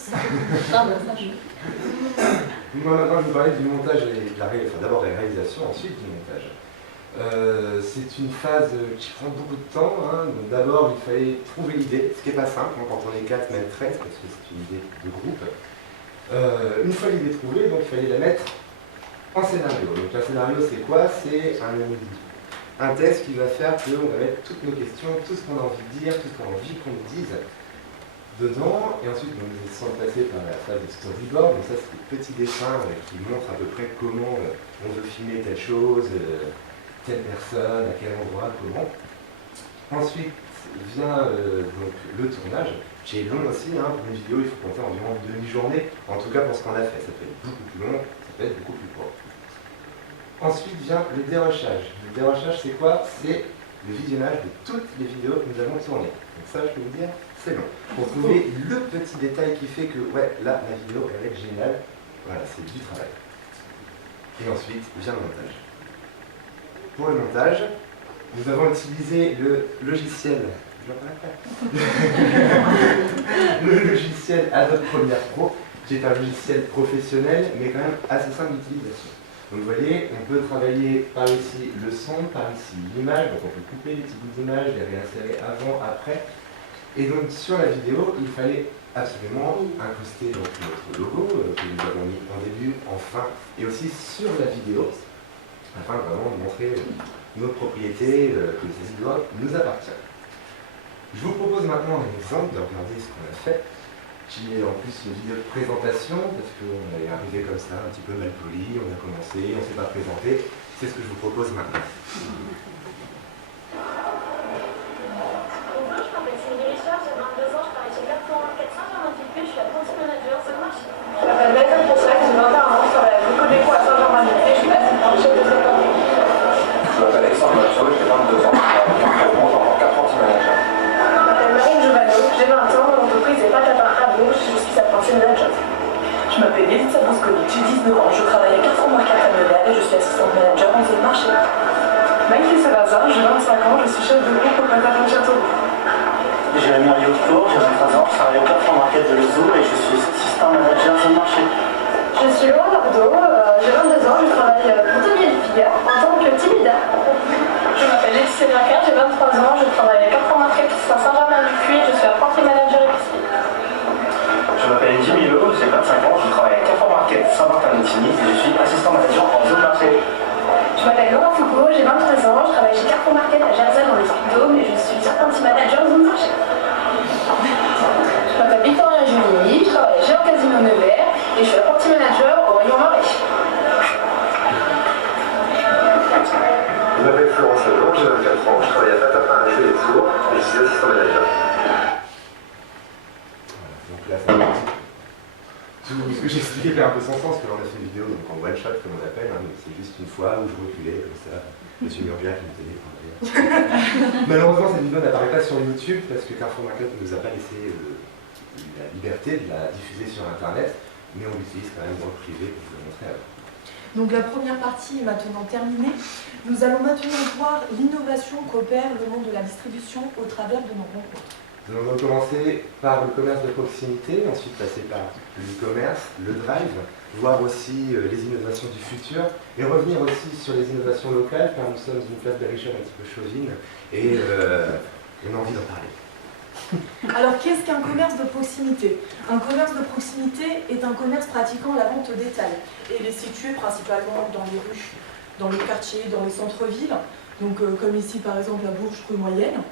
ça. Ah ben ça, Moi maintenant je vais vous parler du montage et de la d'abord la réalisation, ensuite du montage. C'est une phase qui prend beaucoup de temps. Hein. D'abord il fallait trouver l'idée, ce qui n'est pas simple hein, quand on est 4, même 13, parce que c'est une idée de groupe. Une fois l'idée trouvée, donc il fallait la mettre en scénario. Donc un scénario c'est quoi? C'est un texte qui va faire qu'on va mettre toutes nos questions, tout ce qu'on a envie de dire, tout ce qu'on a envie qu'on nous dise dedans, et ensuite nous essayons de passer par la phase de storyboard. Donc ça c'est des petits dessins qui montrent à peu près comment on veut filmer telle chose, telle personne, à quel endroit, comment. Ensuite vient donc le tournage, qui est long aussi, hein. Pour une vidéo il faut compter environ une demi-journée, en tout cas pour ce qu'on a fait. Ça peut être beaucoup plus long, ça peut être beaucoup plus court. Ensuite vient le dérochage. Le dérochage c'est quoi? C'est le visionnage de toutes les vidéos que nous avons tournées. Donc ça je peux vous dire, c'est long. Pour trouver le petit détail qui fait que, ouais, là, la vidéo, elle est géniale. Voilà, c'est du travail. Et ensuite, vient le montage. Pour le montage, nous avons utilisé le logiciel, le logiciel Adobe Premiere Pro, qui est un logiciel professionnel, mais quand même assez simple d'utilisation. Donc vous voyez, on peut travailler par ici le son, par ici l'image, donc on peut couper les petits bouts d'image, les réinsérer avant, après. Et donc sur la vidéo, il fallait absolument incruster donc, notre logo que nous avons mis en début, en fin, et aussi sur la vidéo, afin vraiment de montrer nos propriétés, que ces vidéos nous appartiennent. Je vous propose maintenant un exemple de regarder ce qu'on a fait, qui est en plus une vidéo de présentation, parce qu'on est arrivé comme ça, un petit peu mal poli, on a commencé, on ne s'est pas présenté. C'est ce que je vous propose maintenant. Je m'appelle Nathan Ponsac, j'ai 21 ans, je travaille à Codeco à Saint-Germain-des-Prés, je suis assistante chef de secteur. Je m'appelle Alexandre Mathieu, j'ai 22 ans, je travaille en tant qu'apprenti manager. Je m'appelle Marine Giovanno, j'ai 20 ans, mon entreprise est Patapin à Bourges, je suis apprentie manager. Je m'appelle Elisa Bosconi, j'ai 19 ans, je travaille à Carrefour Market à Nevers et je suis assistante manager en zone marché. Maïlis Salazar, j'ai 25 ans, je suis chef de groupe au Patapin Châteauroux. Jérémy Riotcourt, j'ai 23 ans, je travaille au Carrefour Market de Lezoux et je suis assistant manager zone marché. Je suis Laura Lardo, j'ai 22 ans, je travaille pour Tommy Hilfiger en tant que team leader. Je m'appelle Laetitia Lacan, j'ai 23 ans, je travaille à Carrefour Market à Saint-Germain-du-Puy, je suis apprentie manager épicerie. Je m'appelle Jimmy Lo, j'ai 25 ans, je travaille à Carrefour Market Saint-Martin-de-Tigny et je suis assistant manager en zone marché. Je m'appelle Laura Foucault, j'ai 23 ans, je travaille chez Carrefour Market à Jersey dans les Puy-de-Dôme et je suis apprentie manager zone marché. Je m'appelle Victoria Julie, je travaille chez un casino Nevers et je suis apprentie manager au rayon Marais. Je m'appelle Florence Leblanc, j'ai 24 ans, je travaille à Patapin à Chelet-Tours et je suis assistant manager. Donc là, ça tout ce que j'ai expliqué fait un peu sans sens, parce que là on a fait une vidéo donc en one shot comme on appelle, hein, mais c'est juste une fois où je reculais comme ça, Monsieur Murgia qui me tenait pour dire. Malheureusement cette vidéo n'apparaît pas sur YouTube parce que Carrefour Market ne nous a pas laissé la liberté de la diffuser sur internet, mais on l'utilise quand même dans le privé pour vous le montrer à vous. Donc la première partie est maintenant terminée. Nous allons maintenant voir l'innovation qu'opère le monde de la distribution au travers de nos rencontres. Nous allons commencer par le commerce de proximité, ensuite passer par l'e-commerce, le drive, voir aussi les innovations du futur et revenir aussi sur les innovations locales car nous sommes une place berrichonne un petit peu chauvine et on a envie d'en parler. Alors qu'est-ce qu'un commerce de proximité? Un commerce de proximité est un commerce pratiquant la vente au détail et il est situé principalement dans les rues, dans les quartiers, dans les centres-villes, donc comme ici par exemple à Bourges, rue Moyenne.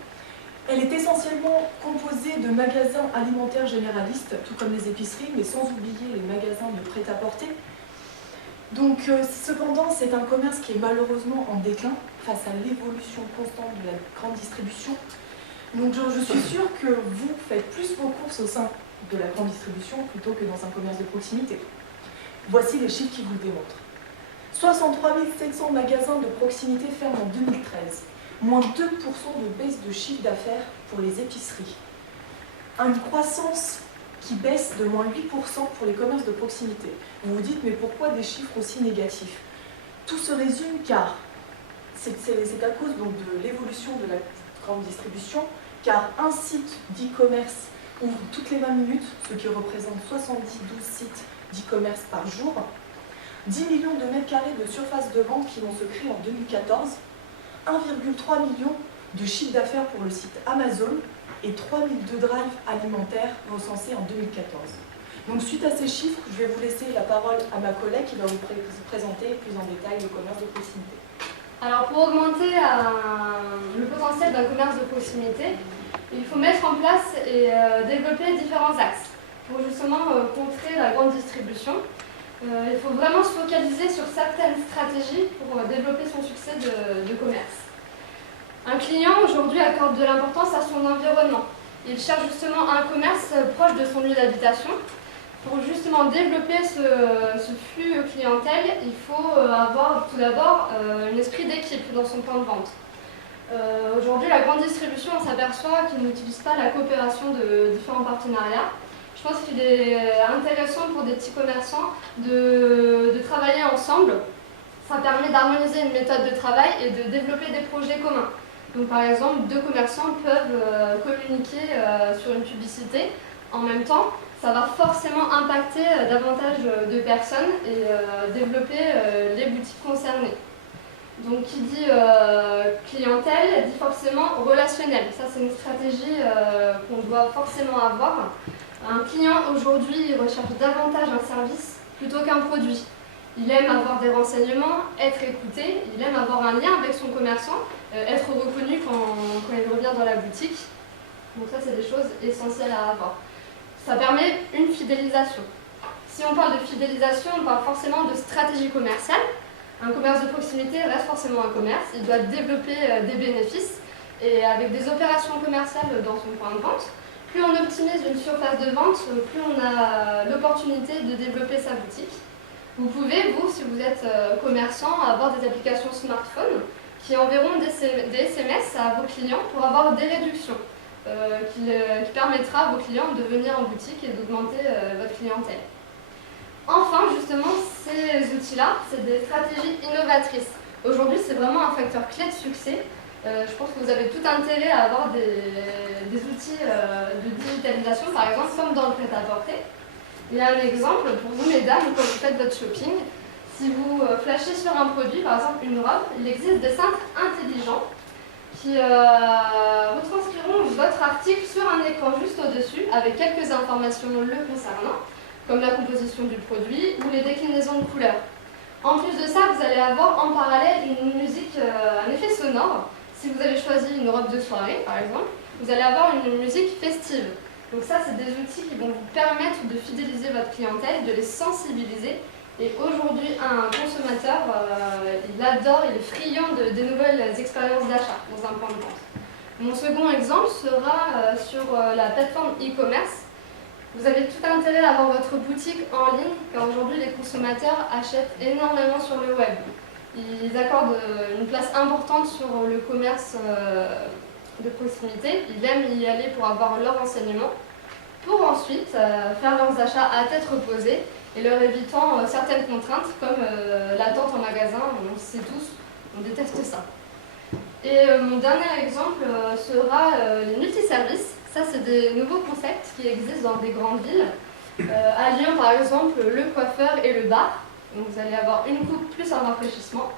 Elle est essentiellement composée de magasins alimentaires généralistes, tout comme les épiceries, mais sans oublier les magasins de prêt-à-porter. Donc, cependant, c'est un commerce qui est malheureusement en déclin face à l'évolution constante de la grande distribution. Donc, je suis sûre que vous faites plus vos courses au sein de la grande distribution plutôt que dans un commerce de proximité. Voici les chiffres qui vous le démontrent. 63 700 magasins de proximité ferment en 2013. Moins 2% de baisse de chiffre d'affaires pour les épiceries. Une croissance qui baisse de moins 8% pour les commerces de proximité. Vous vous dites, mais pourquoi des chiffres aussi négatifs? Tout se résume car c'est à cause donc, de l'évolution de la grande distribution, car un site d'e-commerce ouvre toutes les 20 minutes, ce qui représente 72 sites d'e-commerce par jour, 10 millions de mètres carrés de surface de vente qui vont se créer en 2014, 1,3 million de chiffre d'affaires pour le site Amazon et 3002 drives alimentaires recensés en 2014. Donc suite à ces chiffres, je vais vous laisser la parole à ma collègue qui va vous présenter plus en détail le commerce de proximité. Alors pour augmenter le potentiel d'un commerce de proximité, il faut mettre en place et développer différents axes pour justement contrer la grande distribution. Il faut vraiment se focaliser sur certaines stratégies pour développer son succès de commerce. Un client aujourd'hui accorde de l'importance à son environnement. Il cherche justement un commerce proche de son lieu d'habitation. Pour justement développer ce flux clientèle, il faut avoir tout d'abord un esprit d'équipe dans son point de vente. Aujourd'hui, la grande distribution, on s'aperçoit qu'il n'utilise pas la coopération de différents partenariats. Je pense qu'il est intéressant pour des petits commerçants de travailler ensemble. Ça permet d'harmoniser une méthode de travail et de développer des projets communs. Donc par exemple, deux commerçants peuvent communiquer sur une publicité en même temps. Ça va forcément impacter davantage de personnes et développer les boutiques concernées. Donc qui dit clientèle dit forcément relationnel. Ça c'est une stratégie qu'on doit forcément avoir. Un client aujourd'hui recherche davantage un service plutôt qu'un produit. Il aime avoir des renseignements, être écouté, il aime avoir un lien avec son commerçant, être reconnu quand il revient dans la boutique. Donc ça c'est des choses essentielles à avoir. Ça permet une fidélisation. Si on parle de fidélisation, on parle forcément de stratégie commerciale. Un commerce de proximité reste forcément un commerce, il doit développer des bénéfices et avec des opérations commerciales dans son point de vente. Plus on optimise une surface de vente, plus on a l'opportunité de développer sa boutique. Vous pouvez, vous, si vous êtes commerçant, avoir des applications smartphone qui enverront des SMS à vos clients pour avoir des réductions. Qui permettra à vos clients de venir en boutique et d'augmenter votre clientèle. Enfin, justement, ces outils-là, c'est des stratégies innovatrices. Aujourd'hui, c'est vraiment un facteur clé de succès. Je pense que vous avez tout intérêt à avoir des outils de digitalisation, par exemple, comme dans le prêt-à-porter. Il y a un exemple pour vous, mesdames, quand vous faites votre shopping. Si vous flashez sur un produit, par exemple une robe, il existe des cintres intelligents qui retranscriront votre article sur un écran juste au-dessus avec quelques informations le concernant, comme la composition du produit ou les déclinaisons de couleurs. En plus de ça, vous allez avoir en parallèle une musique, un effet sonore. Si vous avez choisi une robe de soirée, par exemple, vous allez avoir une musique festive. Donc ça, c'est des outils qui vont vous permettre de fidéliser votre clientèle, de les sensibiliser. Et aujourd'hui, un consommateur, il adore, il est friand des nouvelles expériences d'achat dans un point de vente. Mon second exemple sera sur la plateforme e-commerce. Vous avez tout intérêt à avoir votre boutique en ligne, car aujourd'hui, les consommateurs achètent énormément sur le web. Ils accordent une place importante sur le commerce de proximité. Ils aiment y aller pour avoir leurs renseignements, pour ensuite faire leurs achats à tête reposée, et leur évitant certaines contraintes comme l'attente en magasin, on le sait tous, on déteste ça. Et mon dernier exemple sera les multiservices. Ça, c'est des nouveaux concepts qui existent dans des grandes villes. À Lyon, par exemple, le coiffeur et le bar. Donc vous allez avoir une coupe plus un rafraîchissement.